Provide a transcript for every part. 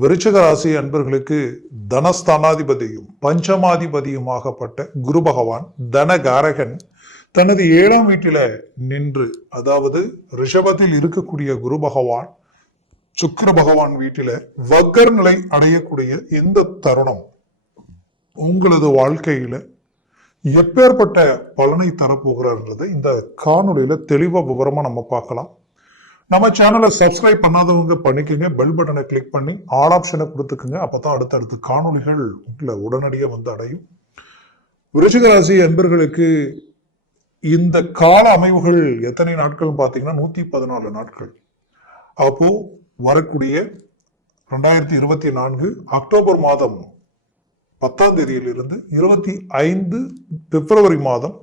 விருச்சிக ராசி அன்பர்களுக்கு தனஸ்தானாதிபதியும் பஞ்சமாதிபதியுமாகப்பட்ட குரு பகவான் தனகாரகன் தனது 7ஆம் வீட்டில நின்று, அதாவது ரிஷபத்தில் இருக்கக்கூடிய குரு பகவான் சுக்கிர பகவான் வீட்டில வக்கர நிலை அடையக்கூடிய இந்த தருணம் உங்களது வாழ்க்கையில எப்பேற்பட்ட பலனை தரப்போகிறார்ன்றதை இந்த காணொலியில தெளிவா விவரமா நம்ம பார்க்கலாம். நம்ம சேனலை சப்ஸ்கிரைப் பண்ணாதவங்க பண்ணிக்கோங்க, பெல் பட்டனை கிளிக் பண்ணி ஆல் ஆப்ஷனை கொடுத்துக்குங்க. அப்பதான் அடுத்தடுத்து காணொலிகள் உங்களை உடனடியாக வந்து அடையும். விருச்சிக ராசி அன்பர்களுக்கு இந்த கால அமைவுகள் எத்தனை நாட்கள் பார்த்தீங்கன்னா 114 நாட்கள். அப்போ வரக்கூடிய 2024 அக்டோபர் மாதம் 10ஆம் தேதியிலிருந்து 25 பிப்ரவரி மாதம்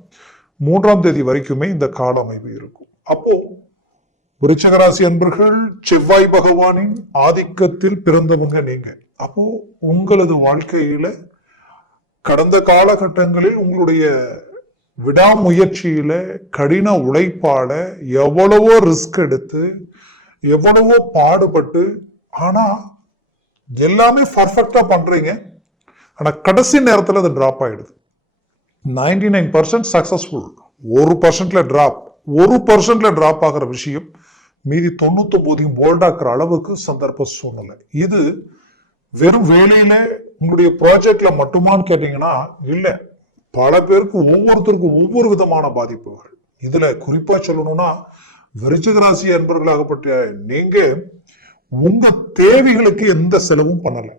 3ஆம் தேதி வரைக்குமே இந்த கால அமைவு இருக்கும். அப்போ விருச்சிக ராசி அன்பர்கள் செவ்வாய் பகவானின் ஆதிக்கத்தில் பிறந்தவங்க நீங்க. அப்போ உங்களது வாழ்க்கையில கடந்த காலகட்டங்களில் உங்களுடைய விடாமுயற்சியில கடின உழைப்பால எவ்வளவோ ரிஸ்க் எடுத்து எவ்வளவோ பாடுபட்டு, ஆனா எல்லாமே பர்ஃபெக்டா பண்றீங்க. ஆனா கடைசி நேரத்தில் அது டிராப் ஆயிடுது. 99% சக்சஸ்ஃபுல், 1% டிராப். 1% டிராப் ஆகிற விஷயம் மீதி 99 போல்டாக்குற அளவுக்கு சந்தர்ப்ப சூழ்நிலை. இது வெறும் வேலையில உங்களுடைய ப்ராஜெக்ட்ல மட்டுமான்னு கேட்டீங்கன்னா இல்ல, பல பேருக்கு ஒவ்வொருத்தருக்கும் ஒவ்வொரு விதமான பாதிப்புகள். இதுல குறிப்பா சொல்லணும்னா விருச்சிக ராசி அன்பர்களாகப்பட்ட நீங்க உங்க தேவைகளுக்கு எந்த செலவும் பண்ணல,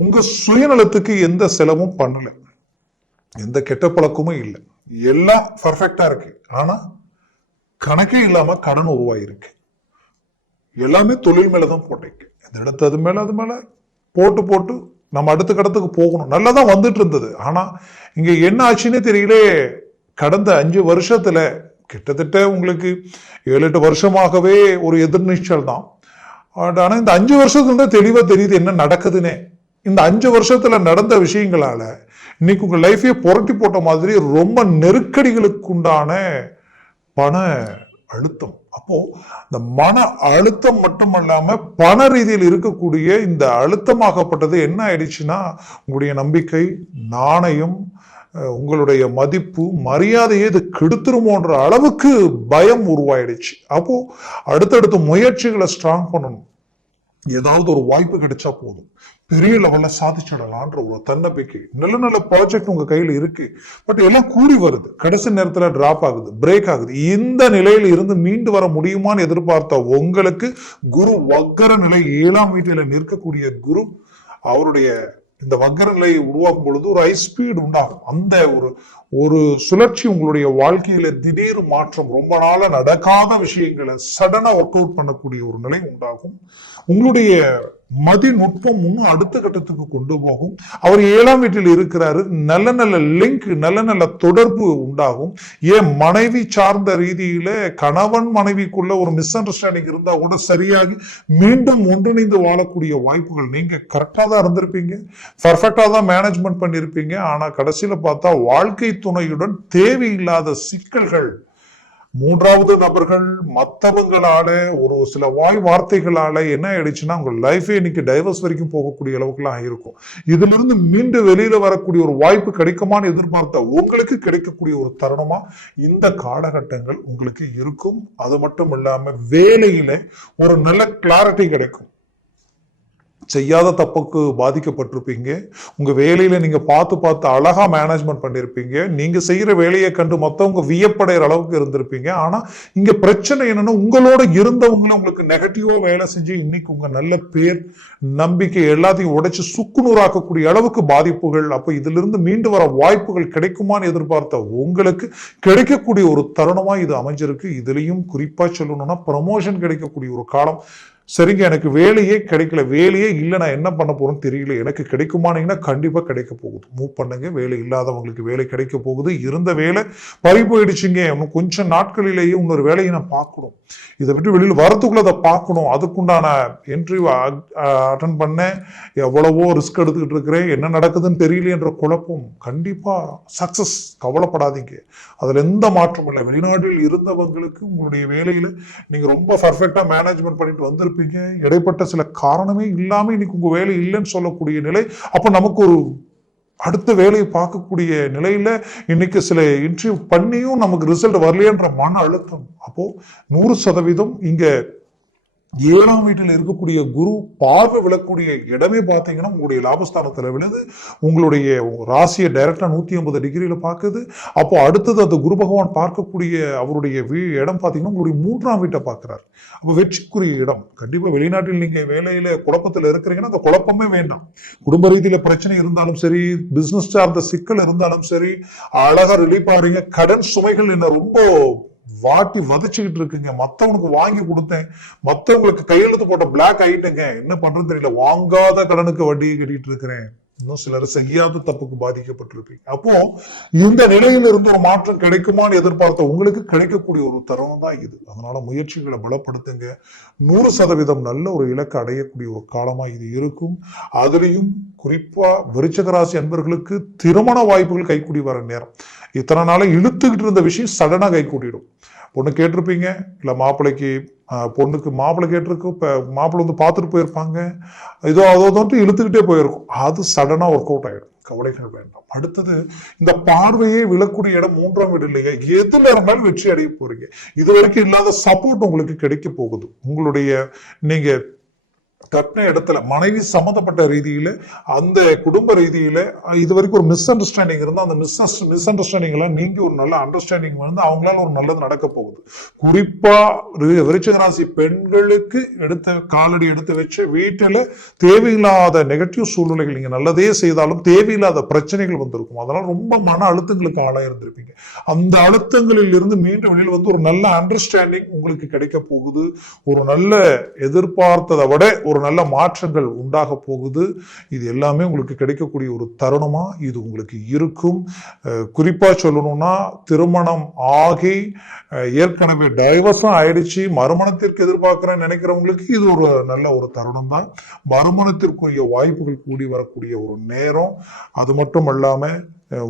உங்க சுயநலத்துக்கு எந்த செலவும் பண்ணல, எந்த கெட்ட பழக்கமும் இல்லை, எல்லாம் பர்ஃபெக்டா இருக்கு. ஆனா கணக்கே இல்லாம கடன் உருவாயிருக்கு. எல்லாமே தொழில் மேலதான் போட்டீங்க. இந்த இடத்து அது மேல போட்டு நம்ம அடுத்த கடத்துக்கு போகணும். நல்லதான் வந்துட்டு இருந்தது. ஆனா இங்க என்ன ஆச்சுன்னே தெரியல. கடந்த 5 வருஷத்துல கிட்டத்தட்ட உங்களுக்கு 7-8 வருஷமாகவே ஒரு எதிர்நீச்சல் தான். ஆனா இந்த 5 வருஷத்துல தான் தெளிவா தெரியுது என்ன நடக்குதுன்னே. இந்த 5 வருஷத்துல நடந்த விஷயங்களால இன்னைக்கு உங்க லைஃபையே புரட்டி போட்ட மாதிரி ரொம்ப நெருக்கடிகளுக்கு உண்டான பண அழுத்தம். அப்போ இந்த மன அழுத்தம் மட்டுமல்லாம பண ரீதியில் இருக்கக்கூடிய இந்த அழுத்தமாகப்பட்டது என்ன ஆயிடுச்சுன்னா உங்களுடைய நம்பிக்கை, நாணயம், உங்களுடைய மதிப்பு, மரியாதையை இது கெடுத்துருமோன்ற அளவுக்கு பயம் உருவாயிடுச்சு. அப்போ அடுத்தடுத்த முயற்சிகளை ஸ்ட்ராங் பண்ணணும். ஏதாவது ஒரு வாய்ப்பு கிடைச்சா போதும், பெரிய லெவல்ல சாதிச்சிடலான்ற ஒரு தன்னம்பிக்கை. நல்ல ப்ராஜெக்ட் உங்க கையில இருக்கு, பட் எல்லாம் கூடி வருது, கடைசி நேரத்துல டிராப் ஆகுது, பிரேக் ஆகுது. இந்த நிலையில இருந்து மீண்டு வர முடியுமான்னு எதிர்பார்த்த உங்களுக்கு குரு வக்கர நிலை 7ஆம் வீட்டில நிற்கக்கூடிய குரு அவருடைய இந்த வக்கர நிலையை உருவாக்கும் பொழுது ஒரு ஹை ஸ்பீடு உண்டாகும். அந்த ஒரு சுழற்சி உங்களுடைய வாழ்க்கையில திடீர் மாற்றம், ரொம்ப நாளா நடக்காத விஷயங்களை சடனா ஒர்க் அவுட் பண்ணக்கூடிய ஒரு நிலை உண்டாகும். உங்களுடைய மதிநுட்பம் இன்னும் அடுத்த கட்டத்துக்கு கொண்டு போகும். அவர் 7ஆம் வீட்டில் இருக்கிறாரு. நல்ல லிங்க், நல்ல தொடர்பு உண்டாகும். ஏன் மனைவி சார்ந்த ரீதியில கணவன் மனைவிக்குள்ள ஒரு மிஸ் அண்டர்ஸ்டாண்டிங் இருந்தா கூட சரியாகி மீண்டும் ஒன்றிணைந்து வாழக்கூடிய வாய்ப்புகள். நீங்க கரெக்டா தான் இருந்திருப்பீங்க, பர்ஃபெக்டா தான் மேனேஜ்மெண்ட் பண்ணிருப்பீங்க. ஆனா கடைசியில பார்த்தா வாழ்க்கை துணையுடன் தேவையில்லாத சிக்கல்கள், 3வது நபர்கள், மற்றவங்களால ஒரு சில வாய் வார்த்தைகளால என்ன ஆயிடுச்சுன்னா உங்க லைஃபே இன்னைக்கு டைவர்ஸ் வரைக்கும் போகக்கூடிய அளவுக்குலாம் இருக்கும். இதுல இருந்து மீண்டு வெளியில வரக்கூடிய ஒரு வாய்ப்பு கிடைக்குமான்னு எதிர்பார்த்த உங்களுக்கு கிடைக்கக்கூடிய ஒரு தருணமா இந்த காலகட்டங்கள் உங்களுக்கு இருக்கும். அது மட்டும் இல்லாம வேலையில ஒரு நல்ல கிளாரிட்டி கிடைக்கும். செய்யாத தப்புக்கு பாதிக்கப்பட்டிருப்பீங்க. உங்க வேலையில நீங்க பார்த்து அழகா மேனேஜ்மெண்ட் பண்ணிருப்பீங்க. நீங்க செய்யற வேலையை கண்டு மத்தவங்க வியப்படைகிற அளவுக்கு இருந்திருப்பீங்க. ஆனா இங்க பிரச்சனை என்னன்னா உங்களோட இருந்தவங்களை உங்களுக்கு நெகட்டிவா வேலை செஞ்சு இன்னைக்கு உங்க நல்ல பேர், நம்பிக்கை எல்லாத்தையும் உடைச்சு சுக்குநூறாக்கக்கூடிய அளவுக்கு பாதிப்புகள். அப்ப இதுல இருந்து மீண்டு வர வாய்ப்புகள் கிடைக்குமான்னு எதிர்பார்த்த உங்களுக்கு கிடைக்கக்கூடிய ஒரு தருணமா இது அமைஞ்சிருக்கு. இதுலயும் குறிப்பா சொல்லணும்னா ப்ரமோஷன் கிடைக்கக்கூடிய ஒரு காலம். சரிங்க, எனக்கு வேலையே கிடைக்கல, வேலையே இல்லை, நான் என்ன பண்ண போறேன்னு தெரியல, எனக்கு கிடைக்குமானீங்கன்னா கண்டிப்பா கிடைக்க போகுது. மூவ் பண்ணுங்க. வேலை இல்லாதவங்களுக்கு வேலை கிடைக்க போகுது. இருந்த வேலை பறி போயிடுச்சுங்க, இன்னும் கொஞ்சம் நாட்களிலேயே இன்னொரு வேலையை நான் பார்க்கணும், இதை விட்டு வெளியில் வரத்துக்குள்ள அதை பார்க்கணும், அதுக்குண்டான இன்டர்வியூ அட்டன் பண்ணேன், எவ்வளவோ ரிஸ்க் எடுத்துக்கிட்டு இருக்கிறேன், என்ன நடக்குதுன்னு தெரியல என்ற குழப்பம். கண்டிப்பா சக்சஸ், கவலைப்படாதீங்க, அதுல எந்த மாற்றம் இல்லை. வெளிநாட்டில் இருந்தவங்களுக்கு உங்களுடைய வேலையில நீங்க ரொம்ப பர்ஃபெக்டா மேனேஜ்மெண்ட் பண்ணிட்டு வந்திருப்பீங்க. இருப்பீங்க. இடைப்பட்ட சில காரணமே இல்லாம இன்னைக்கு உங்க வேலை இல்லைன்னு சொல்லக்கூடிய நிலை. அப்ப நமக்கு ஒரு அடுத்த வேலையை பார்க்கக்கூடிய நிலையில இன்னைக்கு சில இன்டர்வியூ பண்ணியும் நமக்கு ரிசல்ட் வரலையன்ற மன அழுத்தம். அப்போ 100% இங்க 7ஆம் வீட்டில் இருக்கக்கூடிய குரு பார்வை விழக்கூடிய இடமே பார்த்தீங்கன்னா உங்களுடைய லாபஸ்தானத்துல விழுது. உங்களுடைய ராசியை டைரக்டா 180 டிகிரியில பார்க்குது. அப்போ அடுத்தது அந்த குரு பகவான் பார்க்கக்கூடிய அவருடைய இடம் பார்த்தீங்கன்னா உங்களுடைய 3ஆம் வீட்டை பார்க்கிறார். அப்போ வெற்றிக்குரிய இடம். கண்டிப்பா வெளிநாட்டில் நீங்க வேலையில குழப்பத்துல இருக்கிறீங்கன்னா அந்த குழப்பமே வேண்டாம். குடும்ப ரீதியில பிரச்சனை இருந்தாலும் சரி, பிசினஸ் சார்ந்த சிக்கல் இருந்தாலும் சரி, அழகா ரிலீஃப் ஆகிறீங்க. கடன் சுமைகள் என்ன ரொம்ப வாட்டி வதச்சிக்கிட்டு இருக்குங்க. மத்தவனுக்கு வாங்கி கொடுத்தேன், மத்தவங்களுக்கு கையெழுத்து போட்ட பிளாக் ஆயிட்டுங்க, என்ன பண்றது தெரியல, வாங்காத கடனுக்கு வட்டியை கட்டிட்டு இருக்கிறேன். இன்னும் சிலர் செய்யாத தப்புக்கு பாதிக்கப்பட்டிருப்பீங்க. அப்போ இந்த நிலையில இருந்து ஒரு மாற்றம் கிடைக்குமான்னு எதிர்பார்த்த உங்களுக்கு கிடைக்கக்கூடிய ஒரு தருணம் தான் இது. அதனால முயற்சிகளை பலப்படுத்துங்க. 100% நல்ல ஒரு இலக்கை அடையக்கூடிய ஒரு காலமா இது இருக்கும். அதுலயும் குறிப்பா விருச்சிக ராசி அன்பர்களுக்கு திருமண வாய்ப்புகள் கைக்கூடி வர நேரம். இத்தனை நாளை இழுத்துக்கிட்டு இருந்த விஷயம் சடனா கை கூட்டிடும். பொண்ணு கேட்டிருப்பீங்க, இல்ல மாப்பிள்ளைக்கு பொண்ணுக்கு மாப்பிள்ளை கேட்டிருக்கு, மாப்பிள்ளை வந்து பார்த்துட்டு போயிருப்பாங்க, ஏதோ அதோட்டு இழுத்துக்கிட்டே போயிருக்கும். அது சடனா ஒர்க் அவுட் ஆயிடும். கவலைகள் வேண்டாம். அடுத்தது இந்த பார்வையே விழக்கூடிய இடம் 3ஆம் வீடு இல்லையா, எதுல இருந்தாலும் வெற்றி அடைய போறீங்க. இது வரைக்கும் இல்லாத சப்போர்ட் உங்களுக்கு கிடைக்க போகுது. உங்களுடைய நீங்க கட்டின இடத்துல மனைவி சம்பந்தப்பட்ட ரீதியில, அந்த குடும்ப ரீதியில இது வரைக்கும் ஒரு மிஸ் அண்டர்ஸ்டாண்டிங் இருந்தா அந்த மிஸ் அண்டர்ஸ்டாண்டிங் எல்லாம் நீங்க ஒரு நல்ல அண்டர்ஸ்டாண்டிங் வந்து அவங்களால ஒரு நல்லது நடக்க போகுது. குறிப்பா விருச்சிக ராசி பெண்களுக்கு காலடி எடுத்து வச்சு வீட்டுல தேவையில்லாத நெகட்டிவ் சூழ்நிலைகள், நீங்க நல்லதே செய்தாலும் தேவையில்லாத பிரச்சனைகள் வந்திருக்கும். அதனால ரொம்ப மன அழுத்தங்களுக்கு ஆளாக இருந்திருப்பீங்க. அந்த அழுத்தங்களில் இருந்து மீண்டும் வெளியில் வந்து ஒரு நல்ல அண்டர்ஸ்டாண்டிங் உங்களுக்கு கிடைக்க போகுது. ஒரு நல்ல எதிர்பார்த்ததை விட ஒரு நல்ல மாற்றங்கள் உண்டாக போகுது. இது எல்லாமே உங்களுக்கு கிடைக்கக்கூடிய ஒரு தருணமா இது உங்களுக்கு இருக்கும். குறிப்பா சொல்லணும்னா திருமணம் ஆகி ஏற்கனவே டைவர்ஸும் ஆயிடுச்சு, மறுமணத்திற்கு எதிர்பார்க்கிறேன்னு நினைக்கிறவங்களுக்கு இது ஒரு நல்ல ஒரு தருணம் தான். மறுமணத்திற்குரிய வாய்ப்புகள் கூடி வரக்கூடிய ஒரு நேரம். அது மட்டும் இல்லாம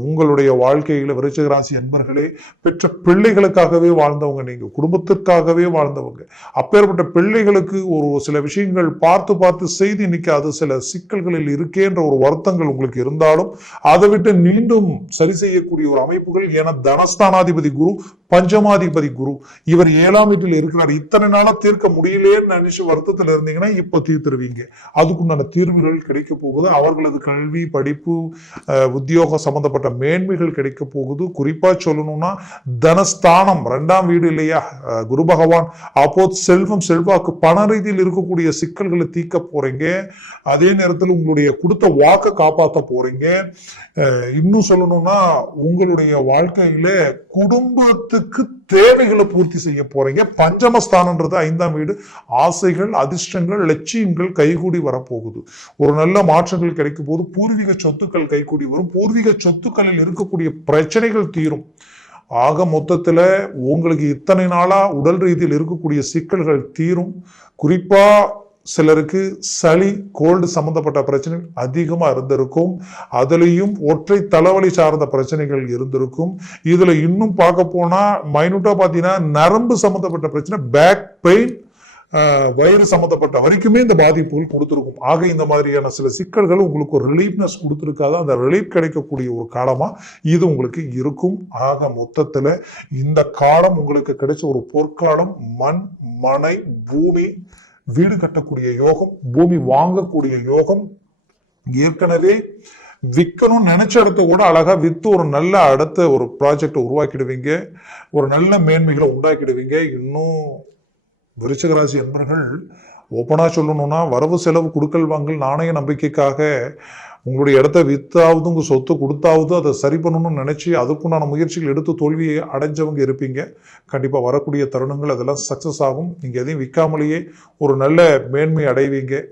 உங்களுடைய வாழ்க்கையில விருச்சிக ராசி அன்பர்களே, பெற்ற பிள்ளைகளுக்காகவே வாழ்ந்தவங்க, நீங்க குடும்பத்திற்காகவே வாழ்ந்தவங்க. அப்பேற்பட்ட பிள்ளைகளுக்கு ஒரு சில விஷயங்கள் பார்த்து செய்து இன்னைக்கு அது சில சிக்கல்களில் இருக்கேன்ற ஒரு வருத்தங்கள் உங்களுக்கு இருந்தாலும் அதை விட்டு மீண்டும் சரி செய்யக்கூடிய ஒரு அமைப்புகள். ஏன்னா தனஸ்தானாதிபதி குரு, பஞ்சமாதிபதி குரு, இவர் 7ஆம் வீட்டில் இருக்கிறார். இத்தனை நாளா தீர்க்க முடியலேன்னு நினைச்சு வருத்தத்தில் இருந்தீங்கன்னா இப்ப தீர்த்துருவீங்க. அதுக்குண்டான தீர்வுகள் கிடைக்க போகுது. அவர்களது கல்வி, படிப்பு, உத்தியோக சம்பந்தப்பட்ட மேன்மைகள் கிடைக்க போகுது. குறிப்பா சொல்லணும்னா தனஸ்தானம் 2ஆம் வீடு இல்லையா, குரு பகவான் அப்போ செல்வம், செல்வாக்கு, பண ரீதியில் இருக்கக்கூடிய சிக்கல்களை தீர்க்க போறீங்க. அதே நேரத்தில் உங்களுடைய கொடுத்த வாக்கு காப்பாற்ற போறீங்க. இன்னும் சொல்லணும்னா உங்களுடைய வாழ்க்கையில குடும்பத்துக்கு தேவைகளை பூர்த்தி செய்ய போறீங்க. பஞ்சமஸ்தானன்றது 5ஆம் வீடு. ஆசைகள், அதிர்ஷ்டங்கள், லட்சியங்கள் கைகூடி வரப்போகுது. ஒரு நல்ல மாற்றங்கள் கிடைக்கும் போது பூர்வீக சொத்துக்கள் கைகூடி வரும். பூர்வீக சொத்துக்களில் இருக்கக்கூடிய பிரச்சனைகள் தீரும். ஆக மொத்தத்துல உங்களுக்கு இத்தனை நாளா உடல் ரீதியில் இருக்கக்கூடிய சிக்கல்கள் தீரும். குறிப்பா சிலருக்கு சளி, கோல்டு சம்பந்தப்பட்ட பிரச்சனைகள் அதிகமா இருந்திருக்கும். அதுலயும் ஒற்றை தலைவலி சார்ந்த பிரச்சனைகள் இருந்திருக்கும். இதுல இன்னும் பார்க்க போனா மைனூட்டா பாத்தீங்கன்னா நரம்பு சம்பந்தப்பட்ட பிரச்சனை, பேக் பெயின், வயிறு சம்பந்தப்பட்ட வரைக்குமே இந்த பாதிப்புகள் கொடுத்திருக்கும். ஆக இந்த மாதிரியான சில சிக்கல்கள் உங்களுக்கு ஒரு ரிலீஃப்னஸ் கொடுத்திருக்காது. அந்த ரிலீஃப் கிடைக்கக்கூடிய ஒரு காலமா இது உங்களுக்கு இருக்கும். ஆக மொத்தத்துல இந்த காலம் உங்களுக்கு கிடைச்ச ஒரு பொற்காலம். மண், மனை, பூமி, வீடு கட்டக்கூடிய யோகம், பூமி வாங்கக்கூடிய யோகம். ஏற்கனவே விற்கணும்னு நினைச்ச இடத்த கூட அழகா வித்து ஒரு நல்ல அடுத்த ஒரு ப்ராஜெக்ட் உருவாக்கிடுவீங்க. ஒரு நல்ல மேன்மைகளை உண்டாக்கிடுவீங்க. இன்னும் விருச்சிக ராசி அன்பர்கள் ஓப்பனா சொல்லணும்னா வரவு செலவு கொடுக்கல் வாங்கல் நாணய நம்பிக்கைக்காக உங்களுடைய இடத்த வித்தாவது உங்க சொத்து கொடுத்தாவது அதை சரி பண்ணணும்னு நினைச்சு அதுக்குண்டான முயற்சிகள் எடுத்து தோல்வியை அடைஞ்சவங்க இருப்பீங்க. கண்டிப்பா வரக்கூடிய தருணங்கள் அதெல்லாம் சக்சஸ் ஆகும். நீங்க எதையும் விற்காமலேயே ஒரு நல்ல மேன்மை அடைவீங்க.